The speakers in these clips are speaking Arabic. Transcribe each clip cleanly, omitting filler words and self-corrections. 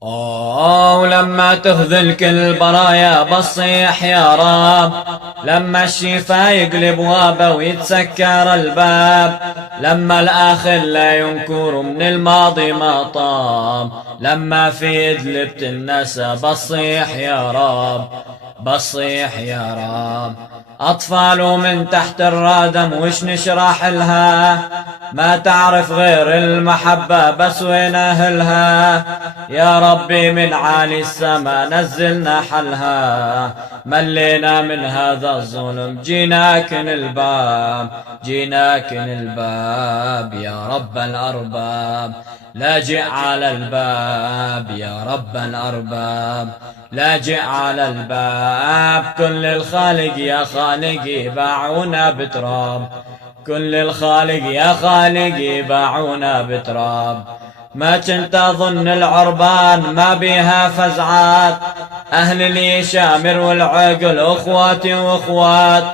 ولما تخذل كل برايا بصيح يا رب، لما الشفا يقلب وابا ويتسكر الباب، لما الآخر لا ينكر من الماضي ما طاب، لما في إدلب النسى بصيح يا رب، بصيح يا رب. أطفال من تحت الرادم وش نشرح لها، ما تعرف غير المحبة بس وين أهلها، يا ربي من عالي السما نزلنا حلها، ملينا من هذا الظلم جيناكن الباب، جيناكن الباب يا رب الأرباب، لاجئ على الباب يا رب الأرباب، لاجئ على الباب. كل الخالق يا خالقي باعونا بتراب، كل الخالق يا خالقي باعونا بتراب، ما كنت أظن العربان ما بيها فزعات، أهل اليشامر والعقل أخواتي وأخوات،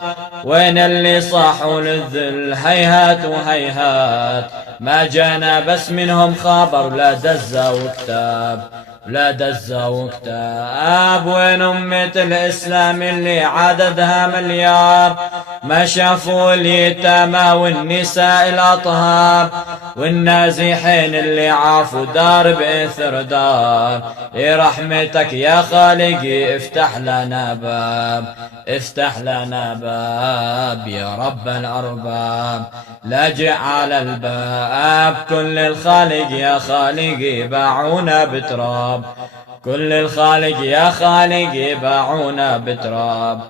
وين اللي صاحوا للذل هيهات وهيهات، ما جانا بس منهم خبر لا دزة وكتاب، لا دزة وكتاب. وين أمة الإسلام اللي عددها مليار، ما شافوا اليتامى والنساء الأطهار، والنازحين اللي عافوا دار بإثر دار، لرحمتك يا خالقي افتح لنا باب، افتح لنا باب يا رب الأرباب، لاجئ على الباب. كل الخالق يا خالقي باعونا بتراب، كل الخالق يا خالقي باعونا بتراب،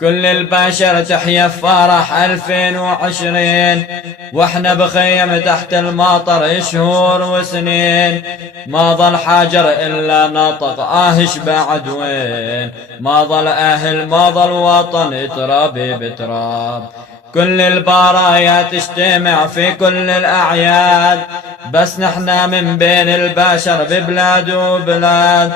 كل البشر تحيا فرح 2020، واحنا بخيم تحت المطر شهور وسنين، ما ظل حجر الا نطق اهش بعد وين، ما ظل اهل ما ظل وطن ترابي بتراب. كل البرايا تجتمع في كل الأعياد، بس نحنا من بين البشر ببلاد وبلاد،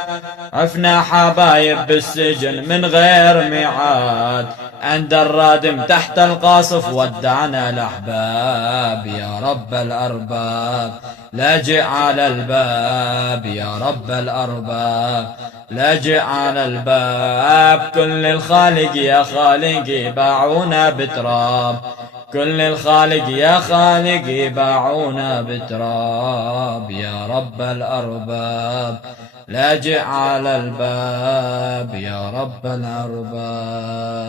عفنا حبايب بالسجن من غير ميعاد، عند الرادم تحت القاصف ودعنا الأحباب يا رب الأرباب، لاجئ على الباب يا رب الأرباب، لاجئ على الباب. كل الخالق يا خالقي باعونا بتراب، كل الخالق يا خالقي باعونا بتراب يا رب الأرباب، لاجئ على الباب يا رب الأرباب.